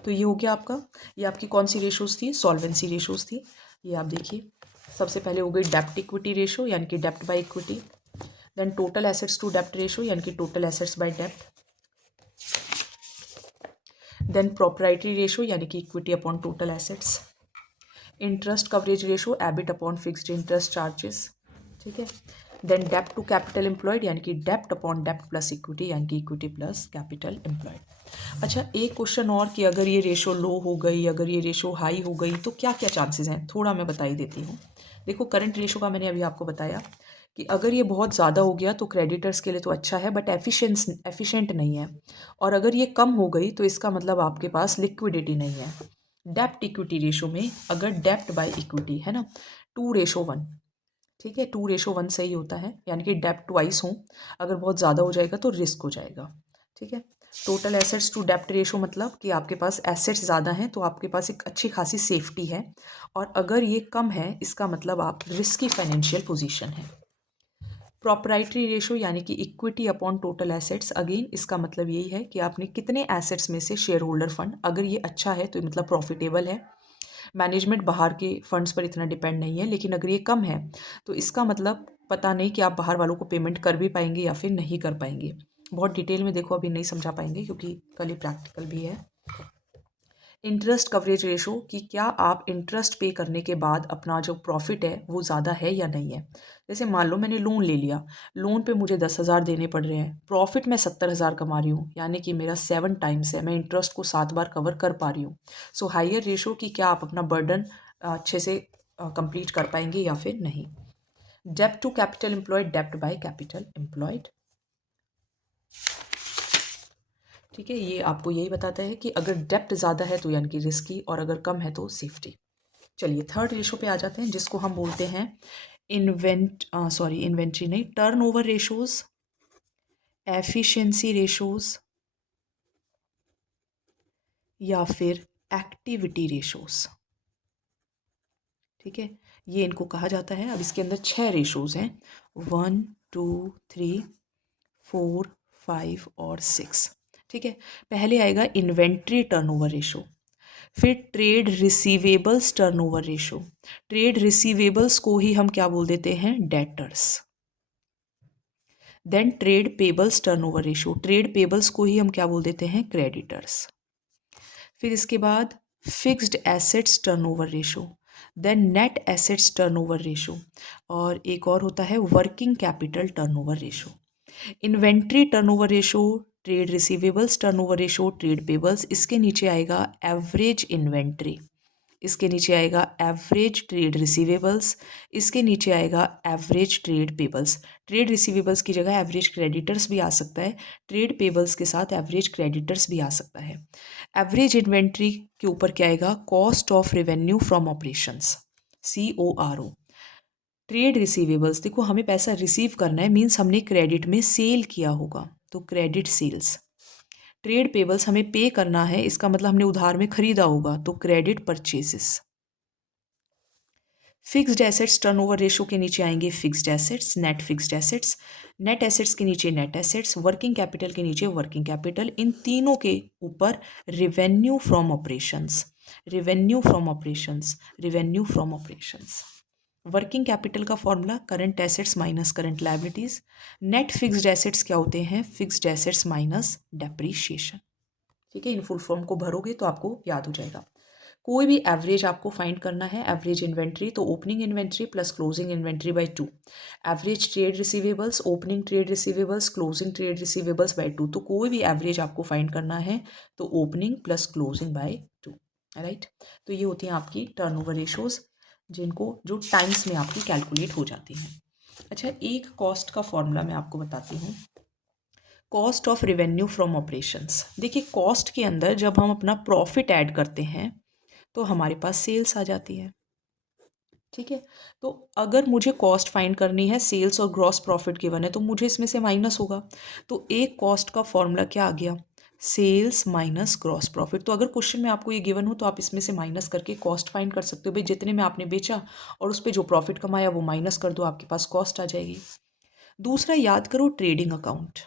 तो ये हो गया आपका, ये आपकी कौन सी रेशोज़ थी? सॉल्वेंसी रेशोज़ थी। ये आप देखिए, सबसे पहले हो गई डेप्ट इक्विटी रेशो यानी कि डेप्ट by equity, then total assets to डेप्ट रेशो यानी कि टोटल एसेट्स बाय डेप्ट, देन प्रोप्राइटरी रेशो यानी कि equity upon total assets, interest coverage ratio EBIT upon fixed interest charges, ठीक है, then dept to capital employed यानी कि डेप्ट अपॉन डेप्ट plus equity यानी कि इक्विटी प्लस कैपिटल एम्प्लॉयड। अच्छा, एक क्वेश्चन और कि अगर ये रेशो लो हो गई, अगर ये रेशो हाई हो गई तो क्या क्या चांसेस हैं, थोड़ा मैं बता ही देती हूँ। देखो, करंट रेशो का मैंने अभी आपको बताया कि अगर ये बहुत ज़्यादा हो गया तो क्रेडिटर्स के लिए तो अच्छा है बट एफिशिएंट नहीं है, और अगर ये कम हो गई तो इसका मतलब आपके पास लिक्विडिटी नहीं है। डेप्ट इक्विटी रेशो में अगर डेप्ट बाय इक्विटी है ना 2:1, ठीक है, 2:1 सही होता है, यानी कि डेप्ट ट्वाइस हो, अगर बहुत ज़्यादा हो जाएगा तो रिस्क हो जाएगा, ठीक है। टोटल एसेट्स टू डेप्ट रेशो मतलब कि आपके पास एसेट्स ज़्यादा हैं तो आपके पास एक अच्छी खासी सेफ्टी है, और अगर ये कम है इसका मतलब आप रिस्की फाइनेंशियल पोजीशन है। प्रॉपराइटरी रेशो यानी कि equity upon total assets, again इसका मतलब यही है कि आपने कितने एसेट्स में से शेयर होल्डर फंड, अगर ये अच्छा है तो मतलब प्रॉफिटेबल है, मैनेजमेंट बाहर के फंड्स पर इतना डिपेंड नहीं है, लेकिन अगर ये कम है तो इसका मतलब पता नहीं कि आप बाहर वालों को पेमेंट कर भी पाएंगे या फिर नहीं कर पाएंगे। बहुत डिटेल में देखो अभी नहीं समझा पाएंगे क्योंकि कल ही प्रैक्टिकल भी है। इंटरेस्ट कवरेज रेशो कि क्या आप इंटरेस्ट पे करने के बाद अपना जो प्रॉफिट है वो ज़्यादा है या नहीं है। जैसे मान लो मैंने लोन ले लिया, लोन पे मुझे 10,000 देने पड़ रहे हैं, प्रॉफिट मैं 70,000 कमा रही हूँ, यानी कि मेरा 7 टाइम्स है, मैं इंटरेस्ट को 7 बार कवर कर पा रही हूँ। सो हायर रेशो कि क्या आप अपना बर्डन अच्छे से कंप्लीट कर पाएंगे या फिर नहीं। डेप्ट to capital employed, dept by capital employed, ठीक है, ये आपको यही बताता है कि अगर डेप्ट ज़्यादा है तो यानी कि रिस्की, और अगर कम है तो सेफ्टी। चलिए थर्ड रेशो पे आ जाते हैं जिसको हम बोलते हैं इन्वेंट्री नहीं, टर्नओवर रेशोज, एफिशिएंसी रेशोज या फिर एक्टिविटी रेशोज, ठीक है, ये इनको कहा जाता है। अब इसके अंदर 6 रेशोज हैं, 1 2 3 4 5 और 6, ठीक है। पहले आएगा इन्वेंट्री टर्नओवर रेशो, फिर trade receivables turnover ratio, trade receivables को ही हम क्या बोल देते हैं, debtors. Then trade payables turnover ratio, trade payables को ही हम क्या बोल देते हैं, क्रेडिटर्स। फिर इसके बाद fixed assets turnover ratio, then net assets turnover ratio, और एक और होता है working capital turnover ratio. Inventory turnover ratio, trade receivables turnover ratio, trade payables, इसके नीचे आएगा एवरेज इन्वेंट्री, इसके नीचे आएगा एवरेज ट्रेड रिसीवेबल्स, इसके नीचे आएगा average trade payables. Trade receivables की जगह एवरेज क्रेडिटर्स भी आ सकता है, ट्रेड पेबल्स के साथ एवरेज क्रेडिटर्स भी आ सकता है। एवरेज इन्वेंट्री के ऊपर क्या आएगा, cost of revenue from operations, CORO। Trade receivables, देखो हमें पैसा रिसीव करना है, मीन्स हमने क्रेडिट में सेल किया होगा तो क्रेडिट सेल्स। ट्रेड पेबल्स हमें पे करना है, इसका मतलब हमने उधार में खरीदा होगा तो credit purchases. Fixed assets turnover ratio के नीचे आएंगे fixed assets, net fixed assets, net assets के नीचे नेट एसेट्स, वर्किंग कैपिटल के नीचे वर्किंग कैपिटल, इन तीनों के ऊपर revenue from operations, revenue from operations, revenue from operations. Working capital का formula current assets minus current liabilities. Net fixed assets क्या होते हैं, फिक्स्ड एसेट्स माइनस डेप्रीशिएशन, ठीक है। इन फुल फॉर्म को भरोगे तो आपको याद हो जाएगा। कोई भी एवरेज आपको फाइंड करना है, एवरेज इन्वेंट्री तो opening inventory plus closing inventory by 2, average trade receivables opening trade receivables closing trade receivables by 2, तो कोई भी एवरेज आपको फाइंड करना है तो opening plus closing by 2, right. तो ये होती हैं आपकी टर्नओवर रेशोज जिनको जो टाइम्स में आपकी कैलकुलेट हो जाती हैं। अच्छा, एक कॉस्ट का फॉर्मूला मैं आपको बताती हूँ, cost of revenue from operations. देखिए कॉस्ट के अंदर जब हम अपना प्रॉफिट ऐड करते हैं तो हमारे पास सेल्स आ जाती है, ठीक है। तो अगर मुझे कॉस्ट फाइंड करनी है, सेल्स और ग्रॉस प्रॉफिट गिवन है, तो मुझे इसमें से माइनस होगा। तो एक कॉस्ट का फॉर्मूला क्या आ गया, सेल्स माइनस ग्रॉस प्रॉफिट। तो अगर क्वेश्चन में आपको ये गिवन हो तो आप इसमें से माइनस करके कॉस्ट फाइंड कर सकते हो। भाई जितने में आपने बेचा और उस पर जो प्रॉफिट कमाया वो माइनस कर दो, आपके पास कॉस्ट आ जाएगी। दूसरा, याद करो ट्रेडिंग अकाउंट।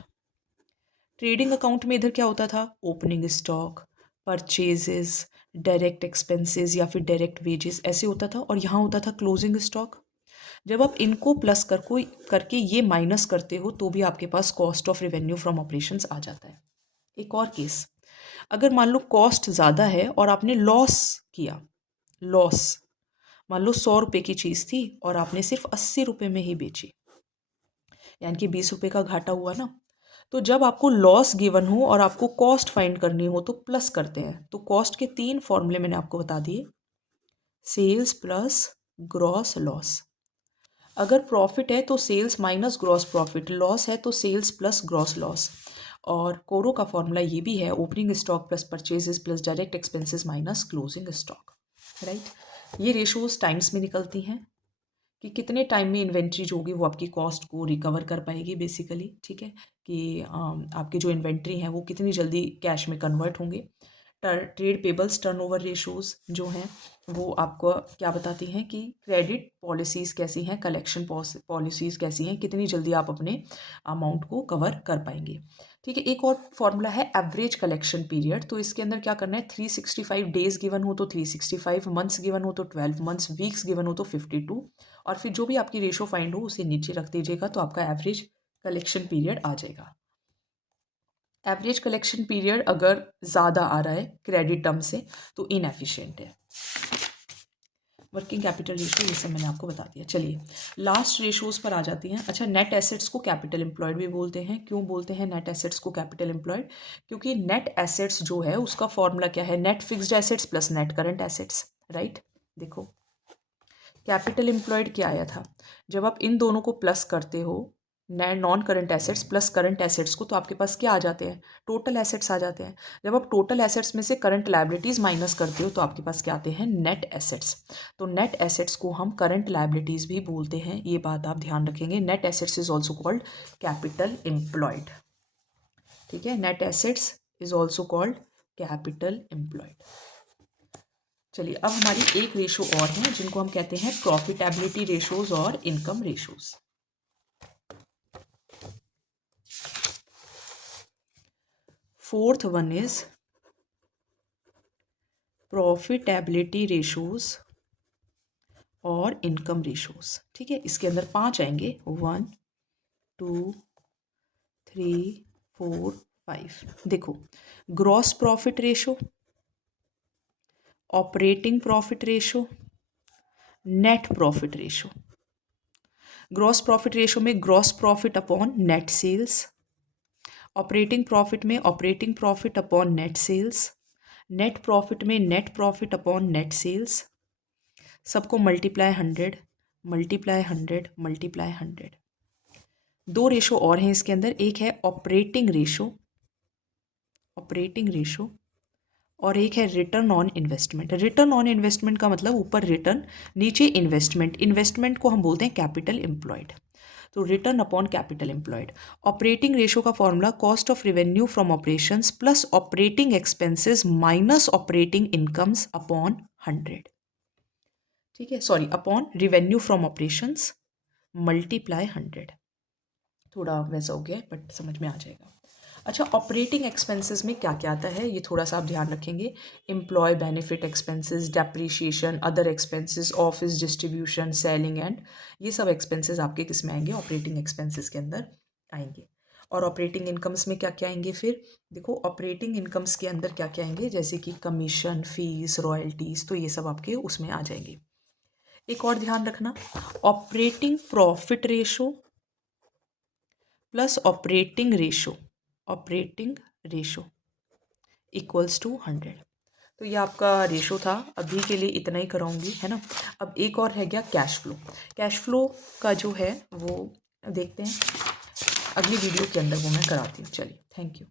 ट्रेडिंग अकाउंट में इधर क्या होता था, opening stock, purchases, direct expenses या फिर डायरेक्ट वेजेस ऐसे होता था, और यहाँ होता था क्लोजिंग स्टॉक। जब आप इनको प्लस करके ये माइनस करते हो तो भी आपके पास cost of revenue from operations आ जाता है। एक और केस, अगर मान लो कॉस्ट ज़्यादा है और आपने लॉस किया, लॉस, मान लो 100 रुपये की चीज़ थी और आपने सिर्फ 80 रुपये में ही बेची, यानी कि 20 रुपये का घाटा हुआ ना। तो जब आपको लॉस गिवन हो और आपको कॉस्ट फाइंड करनी हो तो प्लस करते हैं। तो कॉस्ट के 3 फॉर्मूले मैंने आपको बता दिए, सेल्स प्लस ग्रॉस लॉस। अगर प्रॉफिट है तो sales minus gross profit, loss है तो सेल्स प्लस ग्रॉस लॉस। और कोरो का फॉर्मूला ये भी है, opening stock plus purchases plus direct expenses minus closing stock, right. ये रेशोज टाइम्स में निकलती हैं कि कितने टाइम में इन्वेंट्री जो होगी वो आपकी कॉस्ट को रिकवर कर पाएगी बेसिकली, ठीक है, कि आपके जो इन्वेंट्री हैं वो कितनी जल्दी कैश में कन्वर्ट होंगे। ट्रेड पेबल्स टर्नओवर रेशोज़ जो हैं वो आपको क्या बताती हैं कि क्रेडिट पॉलिसीज़ कैसी हैं, कलेक्शन पॉलिसीज़ कैसी हैं, कितनी जल्दी आप अपने अमाउंट को कवर कर पाएंगे। ठीक है। एक और फॉर्मूला है एवरेज कलेक्शन पीरियड। तो इसके अंदर क्या करना है, 365 डेज गिवन हो तो 365, मंथ्स गिवन हो तो 12 मंथ्स, वीक्स गिवन हो तो 52, और फिर जो भी आपकी रेशो फाइंड हो उसे नीचे रख दीजिएगा तो आपका एवरेज कलेक्शन पीरियड आ जाएगा। एवरेज कलेक्शन पीरियड अगर ज़्यादा आ रहा है क्रेडिट टर्म से तो इनएफिशिएंट है। वर्किंग कैपिटल रेशो ये सब मैंने आपको बता दिया। चलिए लास्ट रेशोज़ पर आ जाती हैं। अच्छा, नेट एसेट्स को कैपिटल एम्प्लॉयड भी बोलते हैं। क्यों बोलते हैं नेट एसेट्स को कैपिटल एम्प्लॉयड? क्योंकि नेट एसेट्स जो है उसका फॉर्मूला क्या है, net fixed assets plus net current assets, right. देखो कैपिटल एम्प्लॉयड क्या आया था, जब आप इन दोनों को प्लस करते हो, non current assets plus current assets को, तो आपके पास क्या आ जाते हैं, टोटल एसेट्स आ जाते हैं। जब आप टोटल एसेट्स में से करंट लायबिलिटीज़ माइनस करते हो तो आपके पास क्या आते हैं, नेट एसेट्स। तो नेट एसेट्स को हम करंट लायबिलिटीज़ भी बोलते हैं, ये बात आप ध्यान रखेंगे। Net assets is also called capital employed, ठीक है। Net assets is also called capital employed. चलिए अब हमारी एक रेशो और है जिनको हम कहते हैं प्रॉफिटेबिलिटी रेशोज और income ratios. Fourth one is profitability ratios और इनकम रेशोज, ठीक है। इसके अंदर 5 आएंगे, 1 2 3 4 5। देखो, gross profit ratio, operating profit ratio, net profit ratio. Gross profit ratio में gross profit upon net sales, operating profit में operating profit upon net sales, net profit में net profit upon net sales. सबको multiply 100 multiply 100 multiply 100। दो ratio और हैं इसके अंदर, एक है ऑपरेटिंग रेशो, ऑपरेटिंग रेशो, और एक है return on investment. Return on investment का मतलब ऊपर रिटर्न नीचे इन्वेस्टमेंट, इन्वेस्टमेंट को हम बोलते हैं कैपिटल एम्प्लॉयड। तो return upon capital employed. Operating ratio का formula cost of revenue from operations plus operating expenses minus operating incomes upon 100, ठीक है, sorry upon revenue from operations multiply 100। थोड़ा वैसा हो गया बट समझ में आ जाएगा। अच्छा, ऑपरेटिंग एक्सपेंसेस में क्या क्या आता है ये थोड़ा सा आप ध्यान रखेंगे। Employ benefit expenses, depreciation, other expenses, office distribution, selling and, ये सब एक्सपेंसेस आपके किस में आएंगे, ऑपरेटिंग एक्सपेंसेस के अंदर आएंगे। और ऑपरेटिंग इनकम्स में क्या क्या आएंगे फिर, देखो ऑपरेटिंग इनकम्स के अंदर क्या क्या आएंगे, जैसे कि कमीशन, फीस, रॉयल्टीज़, तो ये सब आपके उसमें आ जाएंगे। एक और ध्यान रखना, operating profit ratio plus operating ratio, operating ratio equals to 100। तो ये आपका रेशो था, अभी के लिए इतना ही कराऊंगी, है ना। अब एक और रह गया कैश फ्लो। कैश फ्लो का जो है वो देखते हैं अगली वीडियो के अंदर, वो मैं कराती हूँ। चलिए, थैंक यू।